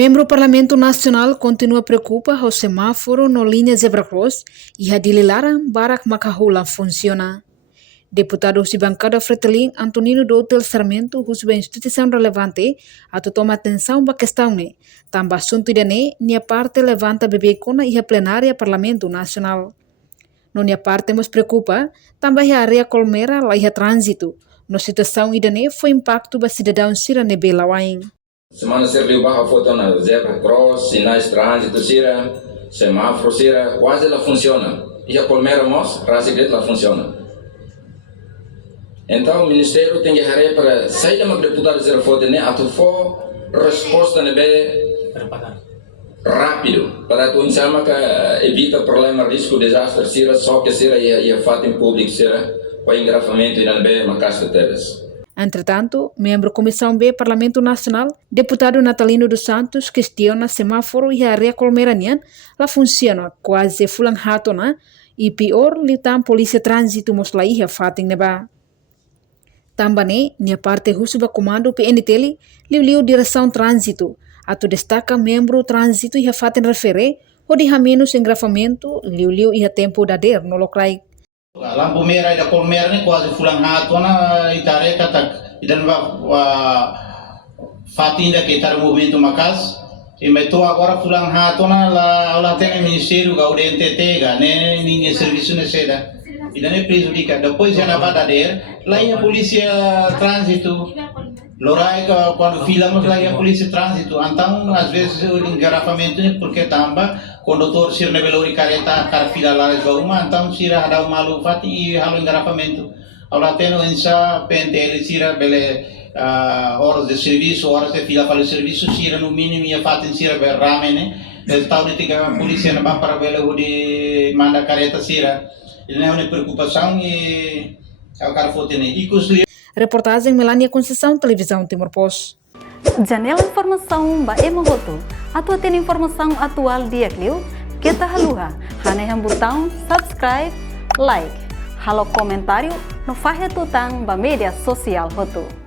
Membro Parlamento Nacional continua preocupa ao semáforo no linha Zebra Cross e a dilarang barak makahulang funciona. Deputado de bancada Fretilin Antonino Doutel Sarmento husba instituição relevante atau toma atenção para questão ne. Tambah assunto idane nia parte levanta bebekona e a plenária Parlamento Nacional. No nia parte nos preocupa tambah a área colmera lá e trânsito. No situação idane foi impacto para cidadão sira nebela waing. Semana serviu barra foto na Zebra Cross, sinais de trânsito sira, semáforo sira, quase ela funciona. E a colmera mos, rasa que ela funciona. Então o Ministério tem que reagir para sair da deputada zero foto né, a tu for resposta né rápido para tu insama que evita problema risco desastre sira só que sira e a fato em público sira para engravamento e não bem macasta teles. Entretanto, membro Comissão B Parlamento Nacional, deputado Natalino dos Santos questiona semáforo e a área colmeranian lá funciona quase fulang hatona e pior litam polícia trânsito moslai a fating neba. Também, nia parte rusuba comando PNTL, liu direção trânsito, atau destaca membro trânsito e a fatem refere, o de menos engravamento, liu e a tempo dader no lokrai. Lampu merah da kol merah ni quase fulang hatona itare katak idan fatinda que tar movimento macas e meto agora fulang hatona la tem ministério ga UDNTT ga ne ninguém serviço ne seda idan é prejudica depois já na badader lá a polícia trânsito lorai quando filamos lá a polícia trânsito então às vezes o engarrafamento porque tamba condutor sir na belori careta car fila lares ba uma então sira hada malu fati e halo engarrafamento aula teno insa PNTL sira bele horas de serviço horas de fila para o serviço sira no mínimo ia fati sira be ramene del taune tiga polícia na para bele de manda careta sira ele não é preocupação e ao cara fotene icos. Reportagem Melania Conceição, Televisão Timor-Post. Janela Informação ba Emohoto. Atua tem informação atual dia Clio. Kita haluha. Hane botão subscribe, like. Halo comentário no Fahia Tutang ba media sosial Hoto.